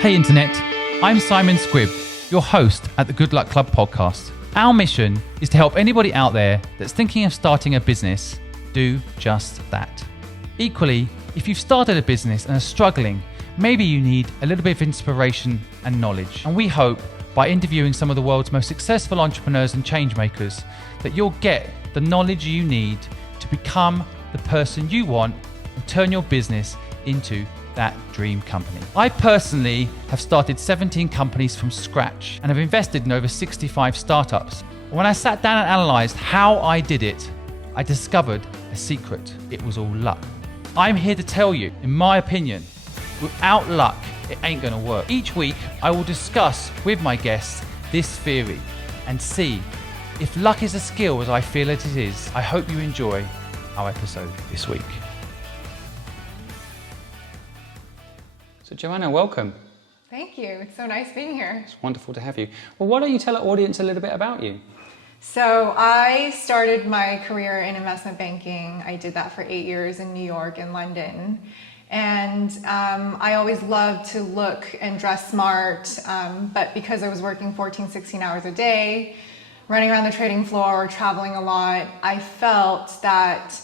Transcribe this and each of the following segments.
Hey Internet, I'm Simon Squibb, your host at the Good Luck Club podcast. Our mission is to help anybody out there that's thinking of starting a business do just that. Equally, if you've started a business and are struggling, maybe you need a little bit of inspiration and knowledge. And we hope by interviewing some of the world's most successful entrepreneurs and change makers that you'll get the knowledge you need to become the person you want and turn your business into that dream company. I personally have started 17 companies from scratch and have invested in over 65 startups. When I sat down and analysed how I did it, I discovered a secret. It was all luck. I'm here to tell you, in my opinion, without luck, it ain't gonna work. Each week, I will discuss with my guests this theory and see if luck is a skill as I feel it is. I hope you enjoy our episode this week. So Joanna, welcome. Thank you. It's so nice being here. It's wonderful to have you. Well, why don't you tell our audience a little bit about you? So I started my career in investment banking. I did that for 8 years in New York and London. And I always loved to look and dress smart, but because I was working 14, 16 hours a day, running around the trading floor, traveling a lot, I felt that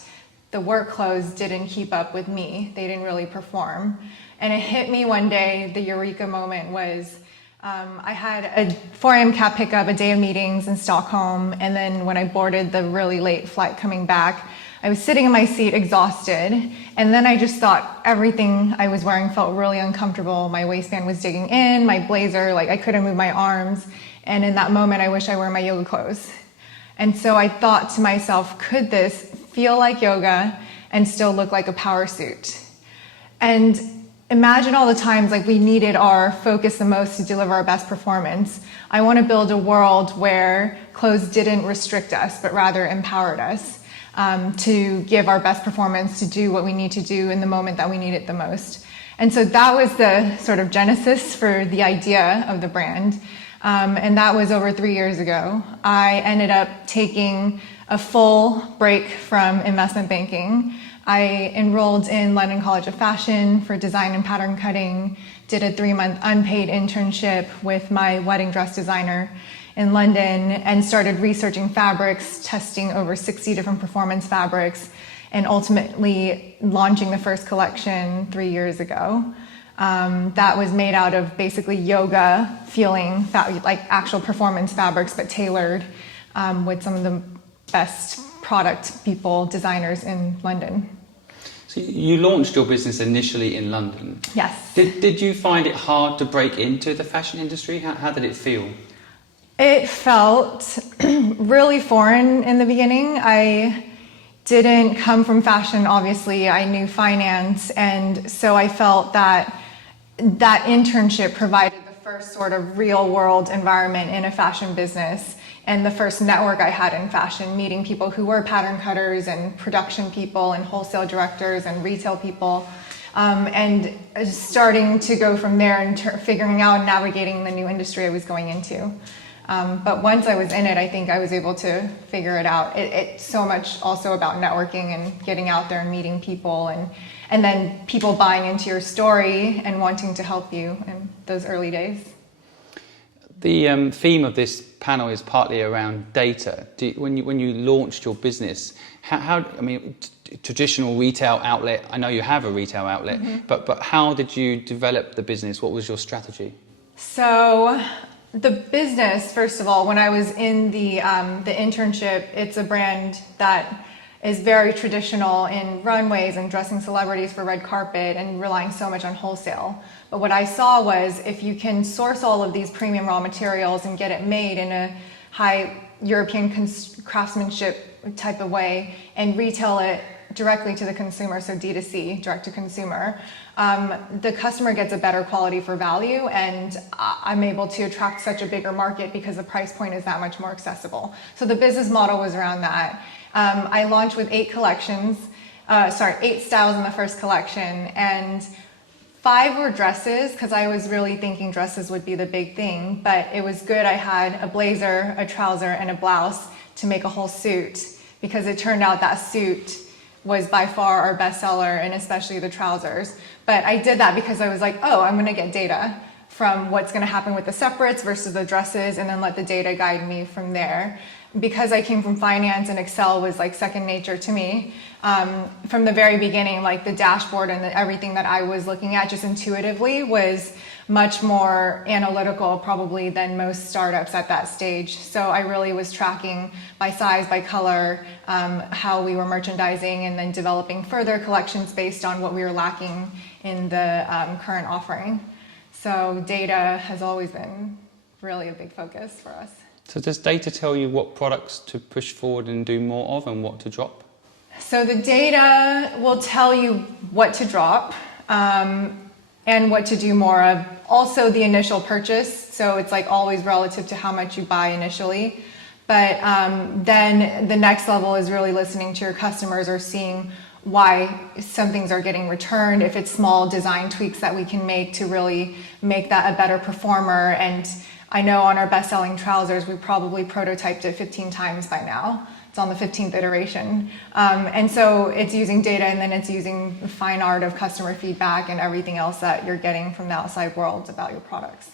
the work clothes didn't keep up with me. They didn't really perform. And it hit me one day, the eureka moment was, I had a 4 a.m. cab pickup, a day of meetings in Stockholm, and then when I boarded the really late flight coming back, I was sitting in my seat exhausted, and then I just thought everything I was wearing felt really uncomfortable. My waistband was digging in, my blazer, like I couldn't move my arms, and in that moment I wish I wore my yoga clothes. And so I thought to myself, could this feel like yoga and still look like a power suit? And imagine all the times like we needed our focus the most to deliver our best performance. I want to build a world where clothes didn't restrict us, but rather empowered us to give our best performance, to do what we need to do in the moment that we need it the most. And so that was the sort of genesis for the idea of the brand. And that was over 3 years ago. I ended up taking a full break from investment banking. I enrolled in London College of Fashion for design and pattern cutting, did a 3-month unpaid internship with my wedding dress designer in London, and started researching fabrics, testing over 60 different performance fabrics, and ultimately launching the first collection 3 years ago. That was made out of basically yoga feeling, like actual performance fabrics, but tailored with some of the best product people, designers in London. So you launched your business initially in London. Yes. Did you find it hard to break into the fashion industry? How did it feel? It felt really foreign in the beginning. I didn't come from fashion, obviously. I knew finance, and so I felt that internship provided the first sort of real world environment in a fashion business, and the first network I had in fashion, meeting people who were pattern cutters and production people and wholesale directors and retail people, and starting to go from there and figuring out and navigating the new industry I was going into. But once I was in it, I think I was able to figure it out. It's so much also about networking and getting out there and meeting people, and then people buying into your story and wanting to help you in those early days. The theme of this panel is partly around data. When you launched your business, traditional retail outlet, I know you have a retail outlet, but how did you develop the business? What was your strategy? So the business, first of all, when I was in the internship, it's a brand that is very traditional in runways and dressing celebrities for red carpet and relying so much on wholesale. But what I saw was if you can source all of these premium raw materials and get it made in a high European craftsmanship type of way and retail it directly to the consumer, so D2C, direct to consumer, the customer gets a better quality for value, and I'm able to attract such a bigger market because the price point is that much more accessible. So the business model was around that. I launched with 8 styles in the first collection, and 5 were dresses, because I was really thinking dresses would be the big thing, but it was good. I had a blazer, a trouser, and a blouse to make a whole suit, because it turned out that suit was by far our bestseller, and especially the trousers. But I did that because I was like, oh, I'm gonna get data from what's going to happen with the separates versus the dresses, and then let the data guide me from there. Because I came from finance and Excel was like second nature to me, from the very beginning, like the dashboard and everything that I was looking at just intuitively was much more analytical probably than most startups at that stage. So I really was tracking by size, by color, how we were merchandising, and then developing further collections based on what we were lacking in the current offering. So data has always been really a big focus for us. So does data tell you what products to push forward and do more of and what to drop? So the data will tell you what to drop and what to do more of. Also the initial purchase, so it's like always relative to how much you buy initially. But then the next level is really listening to your customers or seeing why some things are getting returned, if it's small design tweaks that we can make to really make that a better performer. And I know on our best-selling trousers, we probably prototyped it 15 times by now. It's on the 15th iteration. And so it's using data, and then it's using fine art of customer feedback and everything else that you're getting from the outside world about your products.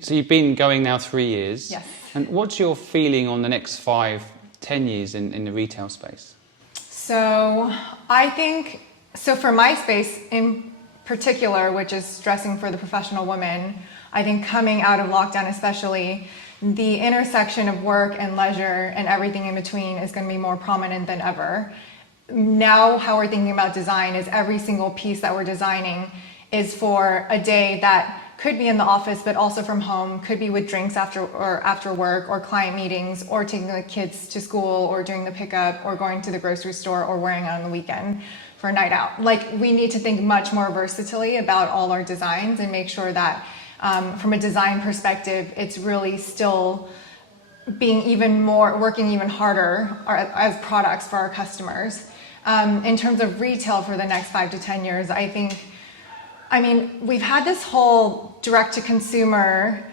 So you've been going now 3 years. Yes. And what's your feeling on the next 5, 10 years in the retail space? So I think, so for my space in particular, which is dressing for the professional woman, I think coming out of lockdown especially, the intersection of work and leisure and everything in between is going to be more prominent than ever. Now how we're thinking about design is every single piece that we're designing is for a day that could be in the office, but also from home, could be with drinks after work, or client meetings, or taking the kids to school, or doing the pickup, or going to the grocery store, or wearing it on the weekend for a night out. Like, we need to think much more versatilely about all our designs and make sure that from a design perspective, it's really still being even more, working even harder as products for our customers. In terms of retail for the next 5 to 10 years, I mean, we've had this whole direct-to-consumer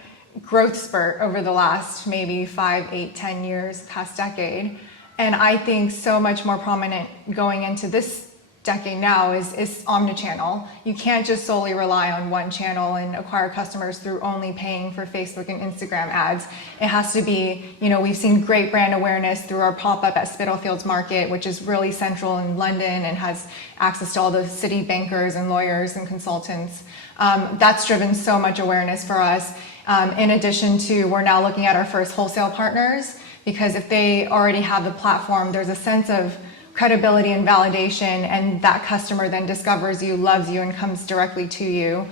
growth spurt over the last maybe 5, 8, 10 years, past decade. And I think so much more prominent going into this decade now is omnichannel. You can't just solely rely on one channel and acquire customers through only paying for Facebook and Instagram ads. It has to be, you know, we've seen great brand awareness through our pop-up at Spitalfields Market, which is really central in London and has access to all the city bankers and lawyers and consultants. That's driven so much awareness for us. In addition to, we're now looking at our first wholesale partners, because if they already have the platform, there's a sense of credibility and validation, and that customer then discovers you, loves you, and comes directly to you.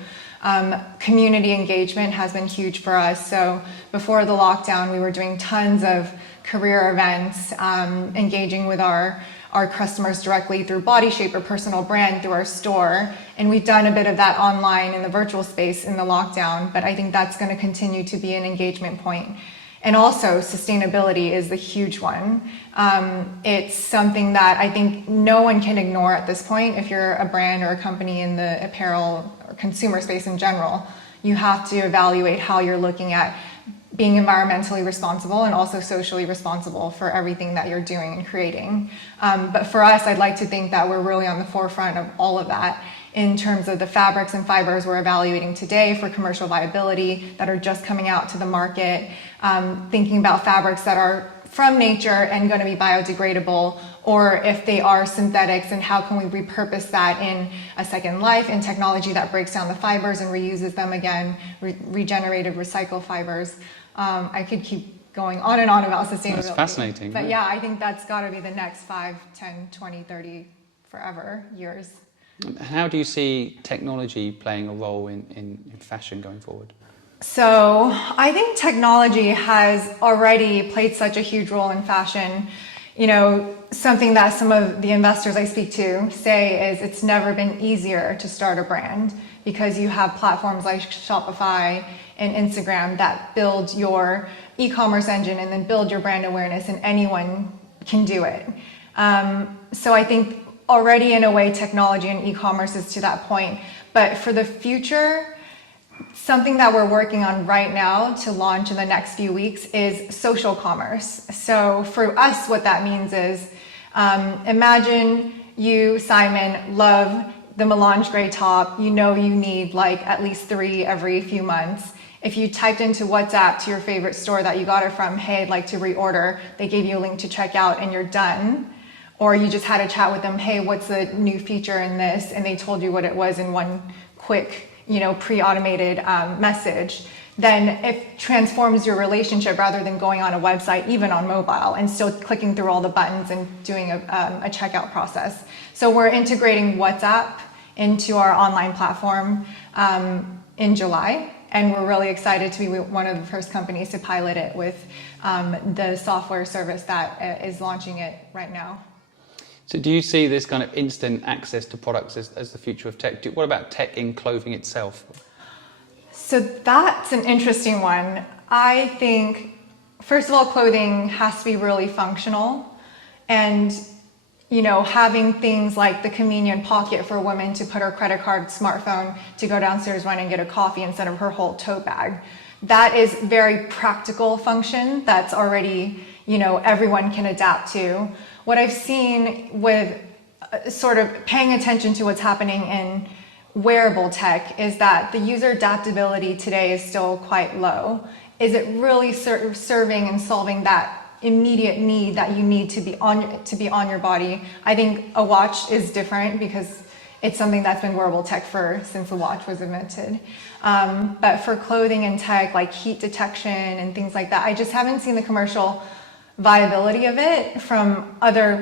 Community engagement has been huge for us. So before the lockdown, we were doing tons of career events, engaging with our customers directly through Body Shape or personal brand through our store. And we've done a bit of that online in the virtual space in the lockdown, but I think that's going to continue to be an engagement point. And also sustainability is the huge one. It's something that I think no one can ignore at this point. If you're a brand or a company in the apparel or consumer space in general, you have to evaluate how you're looking at being environmentally responsible and also socially responsible for everything that you're doing and creating. But for us, I'd like to think that we're really on the forefront of all of that in terms of the fabrics and fibers we're evaluating today for commercial viability that are just coming out to the market, thinking about fabrics that are from nature and going to be biodegradable, or if they are synthetics, and how can we repurpose that in a second life in technology that breaks down the fibers and reuses them again, regenerated recycled fibers. I could keep going on and on about sustainability. That's fascinating. But yeah, I think that's got to be the next 5, 10, 20, 30, forever years. How do you see technology playing a role in fashion going forward? So I think technology has already played such a huge role in fashion. You know, something that some of the investors I speak to say is it's never been easier to start a brand, because you have platforms like Shopify and Instagram that build your e-commerce engine and then build your brand awareness, and anyone can do it. So I think already in a way technology and e-commerce is to that point. But for the future, something that we're working on right now to launch in the next few weeks is social commerce. So for us, what that means is, imagine you, Simon, love the melange gray top, you need like at least 3 every few months. If you typed into WhatsApp to your favorite store that you got it from, hey, I'd like to reorder, they gave you a link to check out and you're done. Or you just had a chat with them, hey, what's the new feature in this? And they told you what it was in one quick, pre-automated message. Then it transforms your relationship rather than going on a website, even on mobile, and still clicking through all the buttons and doing a checkout process. So we're integrating WhatsApp into our online platform in July. And we're really excited to be one of the first companies to pilot it with the software service that is launching it right now. So do you see this kind of instant access to products as the future of tech? What about tech in clothing itself? So that's an interesting one. I think, first of all, clothing has to be really functional. And having things like the convenient pocket for a woman to put her credit card, smartphone, to go downstairs, run and get a coffee instead of her whole tote bag. That is very practical function that's already, everyone can adapt to. What I've seen with sort of paying attention to what's happening in wearable tech is that the user adaptability today is still quite low. Is it really serving and solving that immediate need that you need to be on your body? I think a watch is different because it's something that's been wearable tech since the watch was invented. But for clothing and tech, like heat detection and things like that, I just haven't seen the commercial viability of it from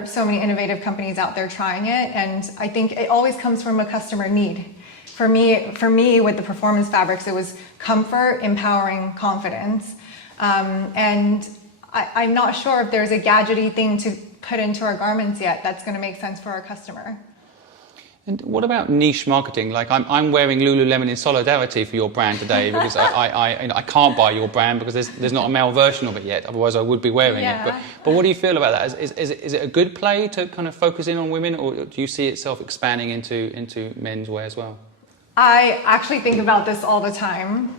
so many innovative companies out there trying it. And I think it always comes from a customer need. For me, with the performance fabrics, it was comfort, empowering, confidence. And I'm not sure if there's a gadgety thing to put into our garments yet that's going to make sense for our customer. And what about niche marketing? Like I'm wearing Lululemon in solidarity for your brand today because I can't buy your brand because there's not a male version of it yet. Otherwise, I would be wearing it. But what do you feel about that? Is it a good play to kind of focus in on women, or do you see itself expanding into menswear as well? I actually think about this all the time.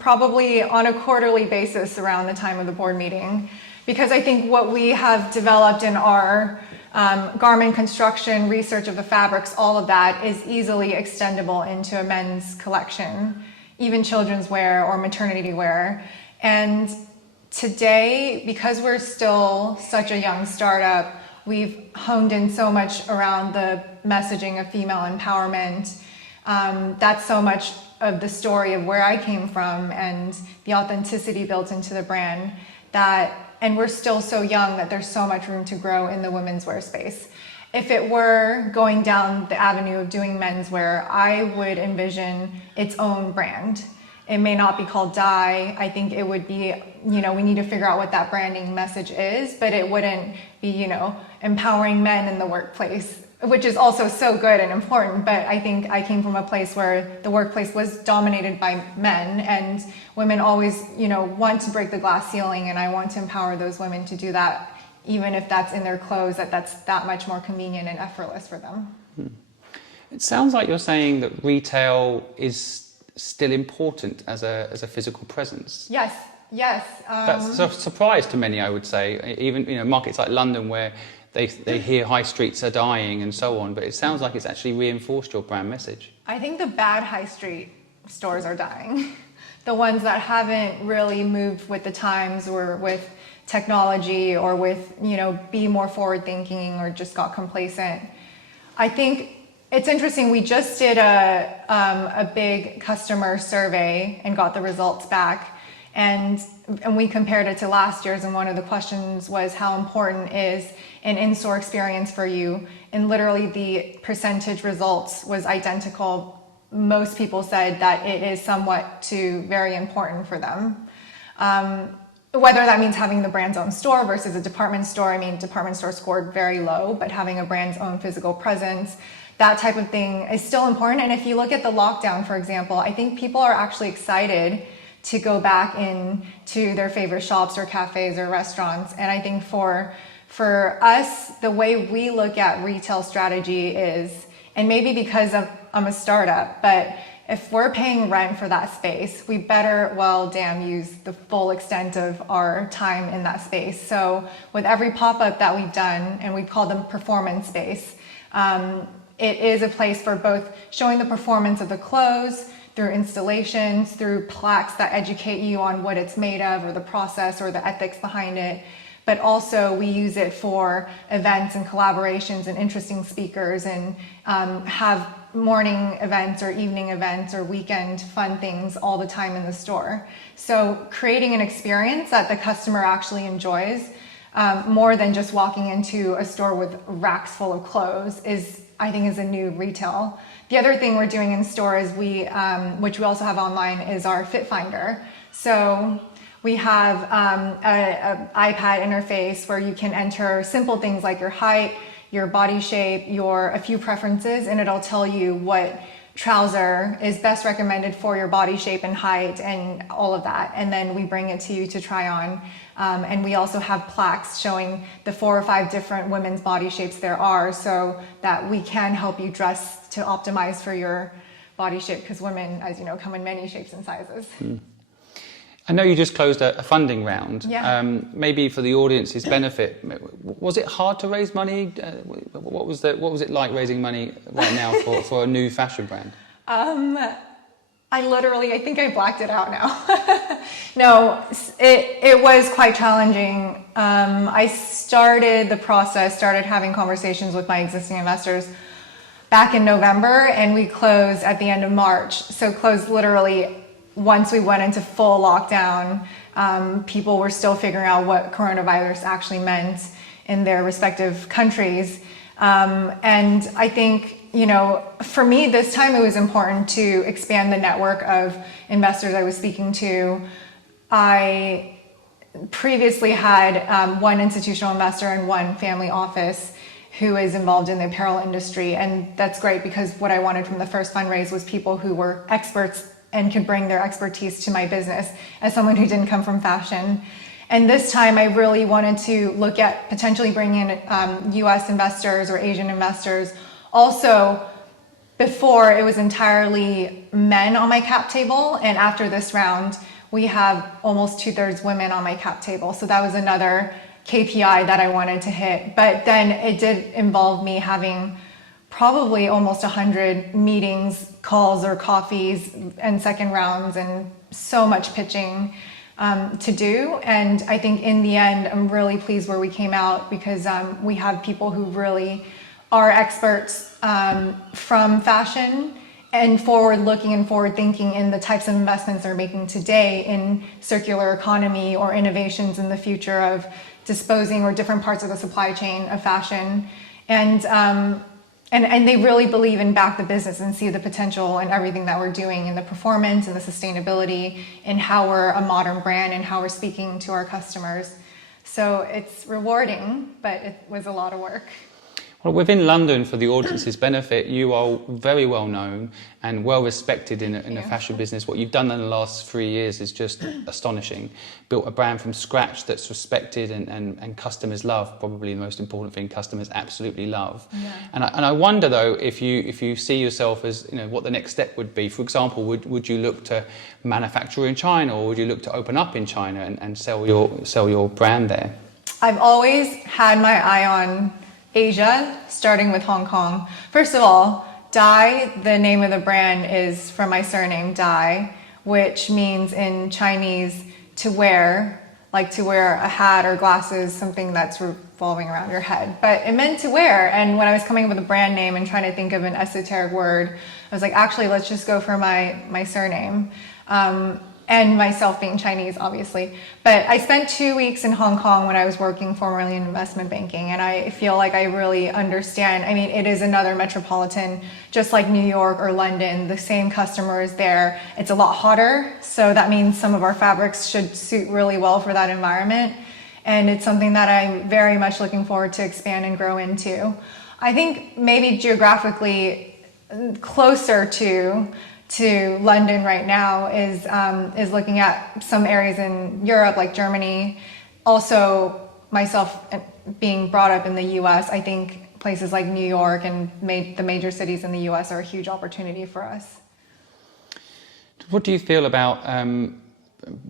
Probably on a quarterly basis around the time of the board meeting, because I think what we have developed in our garment construction, research of the fabrics, all of that is easily extendable into a men's collection, even children's wear or maternity wear. And today, because we're still such a young startup, we've honed in so much around the messaging of female empowerment. That's so much of the story of where I came from and the authenticity built into the brand and we're still so young that there's so much room to grow in the women's wear space. If it were going down the avenue of doing menswear, I would envision its own brand. It may not be called Dai. I think it would be, we need to figure out what that branding message is, but it wouldn't be, empowering men in the workplace, which is also so good and important. But I think I came from a place where the workplace was dominated by men, and women always, want to break the glass ceiling, and I want to empower those women to do that, even if that's in their clothes, that's that much more convenient and effortless for them. It sounds like you're saying that retail is still important as a physical presence. Yes. That's a surprise to many, I would say. Even markets like London where they hear high streets are dying and so on, but it sounds like it's actually reinforced your brand message. I think the bad high street stores are dying. The ones that haven't really moved with the times or with technology or with, be more forward thinking or just got complacent. I think it's interesting. We just did a big customer survey and got the results back. And we compared it to last year's, and one of the questions was how important is an in-store experience for you? And literally the percentage results was identical. Most people said that it is somewhat to very important for them. Whether that means having the brand's own store versus a department store. Department store scored very low, but having a brand's own physical presence, that type of thing is still important. And if you look at the lockdown, for example, I think people are actually excited to go back into their favorite shops or cafes or restaurants. And I think for us, the way we look at retail strategy is, and maybe because I'm a startup, but if we're paying rent for that space, we better use the full extent of our time in that space. So with every pop-up that we've done, and we call them performance space, it is a place for both showing the performance of the clothes through installations, through plaques that educate you on what it's made of or the process or the ethics behind it. But also we use it for events and collaborations and interesting speakers, and have morning events or evening events or weekend fun things all the time in the store. So creating an experience that the customer actually enjoys, more than just walking into a store with racks full of clothes, I think is a new retail. The other thing we're doing in store is which we also have online, is our Fit Finder. So we have an iPad interface where you can enter simple things like your height, your body shape, a few preferences, and it'll tell you what trouser is best recommended for your body shape and height and all of that. And then we bring it to you to try on. And we also have plaques showing the 4 or 5 different women's body shapes there are, so that we can help you dress to optimize for your body shape, because women, as you know, come in many shapes and sizes. I know you just closed a funding round. Yeah. Maybe for the audience's benefit, was it hard to raise money? What was it like raising money right now for a new fashion brand? I think I blacked it out now. No, it was quite challenging. I started having conversations with my existing investors back in November, and we closed at the end of March. So closed literally once we went into full lockdown. People were still figuring out what coronavirus actually meant in their respective countries. And I think, for me this time it was important to expand the network of investors I was speaking to. I previously had one institutional investor and one family office who is involved in the apparel industry. And that's great, because what I wanted from the first fundraise was people who were experts and could bring their expertise to my business as someone who didn't come from fashion. And this time I really wanted to look at potentially bringing in US investors or Asian investors. Also, before it was entirely men on my cap table, and after this round, we have almost 2/3 women on my cap table. So that was another KPI that I wanted to hit. But then it did involve me having probably almost 100 meetings, calls or coffees and second rounds, and so much pitching to do. And I think in the end, I'm really pleased where we came out, because we have people who really are experts from fashion and forward-looking and forward-thinking in the types of investments they're making today in circular economy or innovations in the future of disposing or different parts of the supply chain of fashion. And they really believe and back the business and see the potential in everything that we're doing, in the performance and the sustainability, in how we're a modern brand and how we're speaking to our customers. So it's rewarding, but it was a lot of work. Well, within London, for the audience's benefit, you are very well known and well respected in the fashion business. What you've done in the last 3 years is just astonishing. Built a brand from scratch that's respected and customers love. Probably the most important thing, customers absolutely love. Yeah. And I wonder though, if you see yourself as, what the next step would be. For example, would you look to manufacture in China, or would you look to open up in China and sell your brand there? I've always had my eye on Asia, starting with Hong Kong. First of all, Dai, the name of the brand, is from my surname, Dai, which means in Chinese to wear, like to wear a hat or glasses, something that's revolving around your head. But it meant to wear, and when I was coming up with a brand name and trying to think of an esoteric word, I was like, actually, let's just go for my surname. And myself being Chinese, obviously. But I spent 2 weeks in Hong Kong when I was working formerly in investment banking, and I feel like I really understand. I mean, it is another metropolitan, just like New York or London, the same customers there. It's a lot hotter, so that means some of our fabrics should suit really well for that environment. And it's something that I'm very much looking forward to expand and grow into. I think maybe geographically closer to London right now is looking at some areas in Europe, like Germany. Also, myself being brought up in the US, I think places like New York and the major cities in the US are a huge opportunity for us. What do you feel about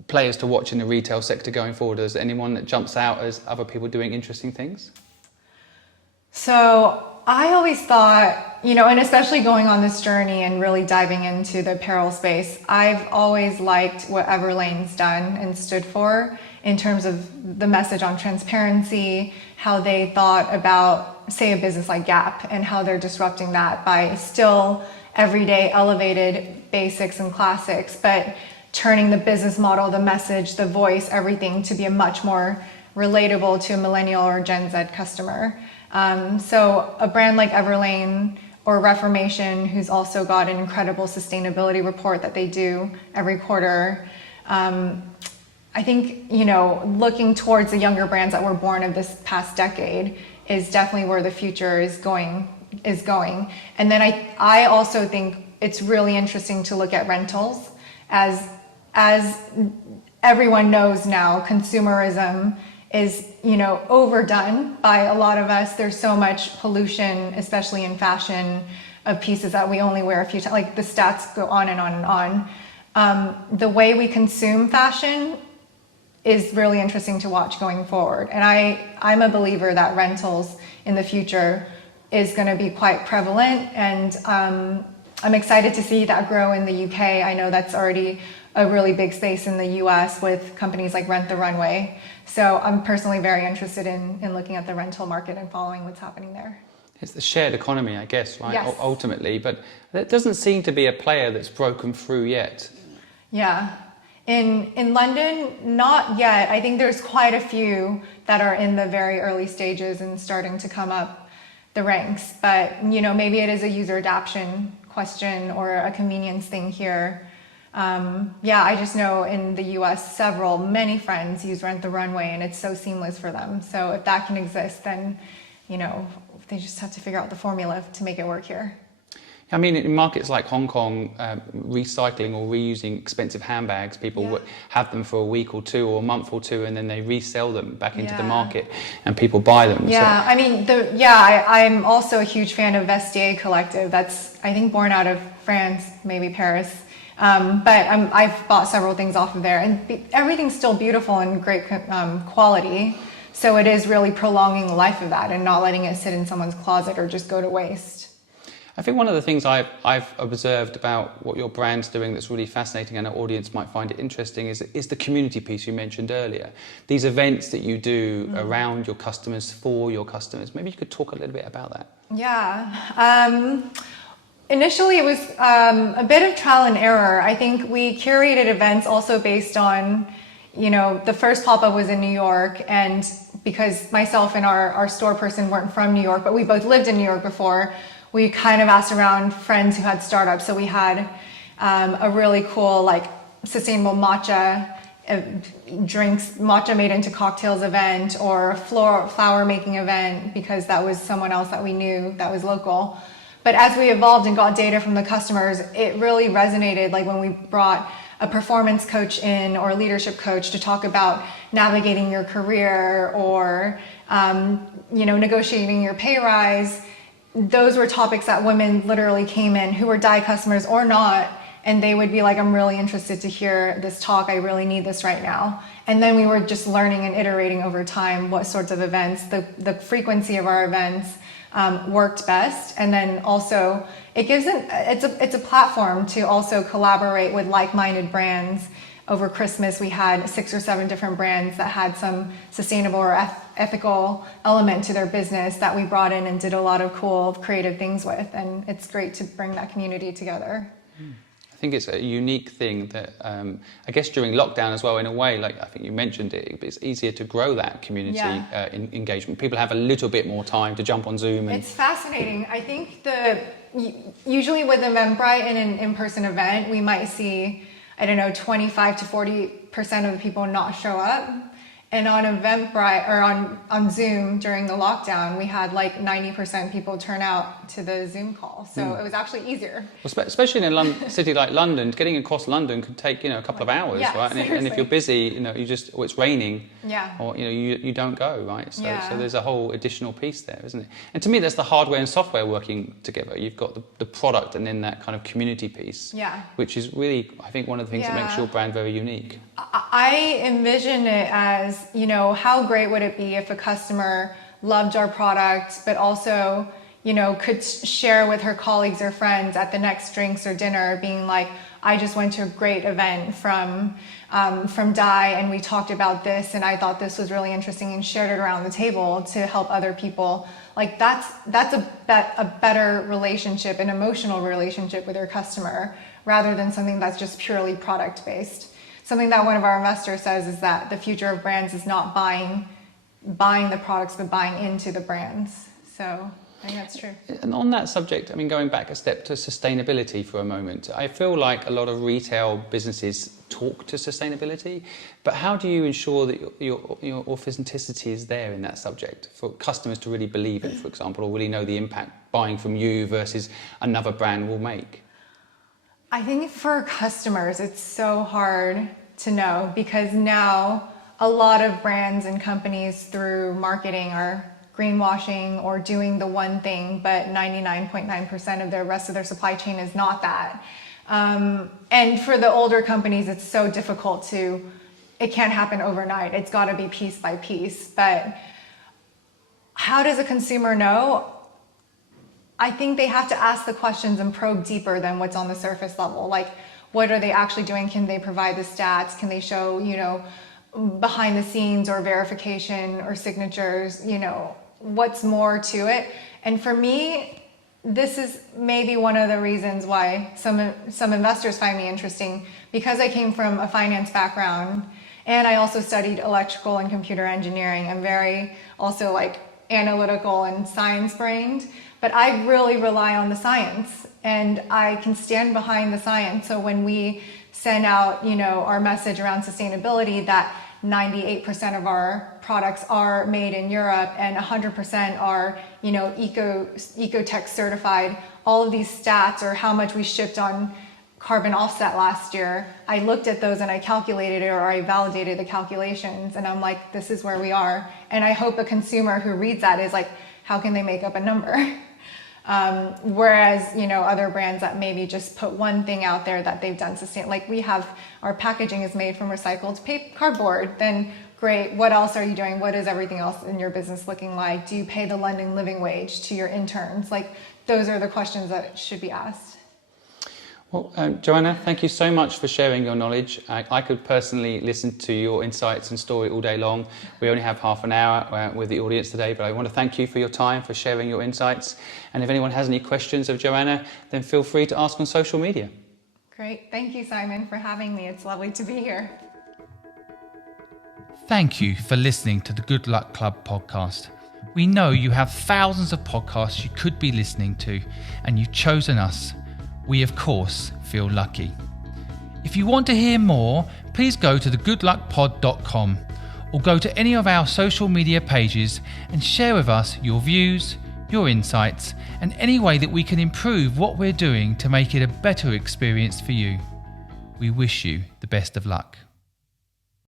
players to watch in the retail sector going forward? Is there anyone that jumps out as other people doing interesting things? So I always thought, and especially going on this journey and really diving into the apparel space, I've always liked what Everlane's done and stood for in terms of the message on transparency, how they thought about, say, a business like Gap and how they're disrupting that by still everyday elevated basics and classics, but turning the business model, the message, the voice, everything to be a much more relatable to a millennial or Gen Z customer. So a brand like Everlane or Reformation, who's also got an incredible sustainability report that they do every quarter. I think, looking towards the younger brands that were born of this past decade is definitely where the future is going. And then I also think it's really interesting to look at rentals as everyone knows now, consumerism is, overdone by a lot of us. There's so much pollution, especially in fashion, of pieces that we only wear a few times. Like the stats go on and on and on. The way we consume fashion is really interesting to watch going forward. And I'm a believer that rentals in the future is going to be quite prevalent. And I'm excited to see that grow in the UK. I know that's already a really big space in the US with companies like Rent the Runway. So I'm personally very interested in looking at the rental market and following what's happening there. It's the shared economy, I guess, right? Yes. Ultimately, but there doesn't seem to be a player that's broken through yet. Yeah. In London, not yet. I think there's quite a few that are in the very early stages and starting to come up the ranks. But, maybe it is a user adoption question or a convenience thing here. I just know in the US, many friends use Rent the Runway and it's so seamless for them. So if that can exist, then, they just have to figure out the formula to make it work here. I mean, in markets like Hong Kong, recycling or reusing expensive handbags, people have them for a week or two or a month or two, and then they resell them back into the market, and people buy them. Yeah, so. I mean, I'm also a huge fan of Vestiaire Collective. That's, I think, born out of France, maybe Paris. But I've bought several things off of there, and everything's still beautiful and great quality. So it is really prolonging the life of that and not letting it sit in someone's closet or just go to waste. I think one of the things I've observed about what your brand's doing that's really fascinating and our audience might find it interesting is the community piece you mentioned earlier. These events that you do around your customers, for your customers. Maybe you could talk a little bit about that. Yeah. Initially, it was a bit of trial and error. I think we curated events also based on, the first pop-up was in New York, and because myself and our store person weren't from New York, but we both lived in New York before, we kind of asked around friends who had startups. So we had a really cool, sustainable matcha drinks, matcha made into cocktails event, or a flower making event, because that was someone else that we knew that was local. But as we evolved and got data from the customers, it really resonated. Like when we brought a performance coach in or a leadership coach to talk about navigating your career or, negotiating your pay rise. Those were topics that women literally came in who were Dai customers or not, and they would be like, I'm really interested to hear this talk. I really need this right now. And then we were just learning and iterating over time what sorts of events, the frequency of our events worked best. And then also it's a platform to also collaborate with like-minded brands. Over Christmas, we had 6 or 7 different brands that had some sustainable or ethical element to their business that we brought in and did a lot of cool creative things with. And it's great to bring that community together. I think it's a unique thing that I guess during lockdown as well, in a way, like I think you mentioned it, it's easier to grow that community engagement. People have a little bit more time to jump on Zoom. It's fascinating. I think usually with Eventbrite in an in-person event, we might see 25 to 40% of the people not show up. And on Eventbrite or on Zoom during the lockdown, we had 90% people turn out to the Zoom call. So it was actually easier. Well, especially in a city like London, getting across London could take a couple of hours, right? And if you're busy, it's raining, or you don't go, right? So there's a whole additional piece there, isn't it? And to me, that's the hardware and software working together. You've got the product and then that kind of community piece, which is really, I think, one of the things that makes your brand very unique. I envision it as, how great would it be if a customer loved our product, but also, could share with her colleagues or friends at the next drinks or dinner, being like, I just went to a great event from Dai, and we talked about this, and I thought this was really interesting, and shared it around the table to help other people. Like that's a better relationship, an emotional relationship with your customer, rather than something that's just purely product based. Something that one of our investors says is that the future of brands is not buying the products, but buying into the brands. So I think that's true. And on that subject, I mean, going back a step to sustainability for a moment, I feel like a lot of retail businesses talk to sustainability, but how do you ensure that your authenticity is there in that subject for customers to really believe it, for example, or really know the impact buying from you versus another brand will make? I think for customers, it's so hard to know, because now a lot of brands and companies through marketing are greenwashing or doing the one thing, but 99.9% of the rest of their supply chain is not that. And for the older companies, it's so difficult it can't happen overnight. It's got to be piece by piece. But how does a consumer know? I think they have to ask the questions and probe deeper than what's on the surface level. Like, what are they actually doing? Can they provide the stats? Can they show, behind the scenes or verification or signatures, what's more to it? And for me, this is maybe one of the reasons why some investors find me interesting, because I came from a finance background and I also studied electrical and computer engineering. I'm very also like analytical and science brained, but I really rely on the science, and I can stand behind the science. So when we send out, our message around sustainability, that 98% of our products are made in Europe and 100% are, Ecotech certified, all of these stats, or how much we shipped on carbon offset last year, I looked at those and I calculated it, or I validated the calculations, and I'm like, this is where we are. And I hope a consumer who reads that is like, how can they make up a number? Whereas, other brands that maybe just put one thing out there that they've done like we have, our packaging is made from recycled cardboard, then great, what else are you doing? What is everything else in your business looking like? Do you pay the London living wage to your interns? Like, those are the questions that should be asked. Well, Joanna, thank you so much for sharing your knowledge. I could personally listen to your insights and story all day long. We only have half an hour with the audience today, but I want to thank you for your time, for sharing your insights. And if anyone has any questions of Joanna, then feel free to ask on social media. Great. Thank you, Simon, for having me. It's lovely to be here. Thank you for listening to the Good Luck Club podcast. We know you have thousands of podcasts you could be listening to, and you've chosen us. We, of course, feel lucky. If you want to hear more, please go to thegoodluckpod.com or go to any of our social media pages and share with us your views, your insights, and any way that we can improve what we're doing to make it a better experience for you. We wish you the best of luck.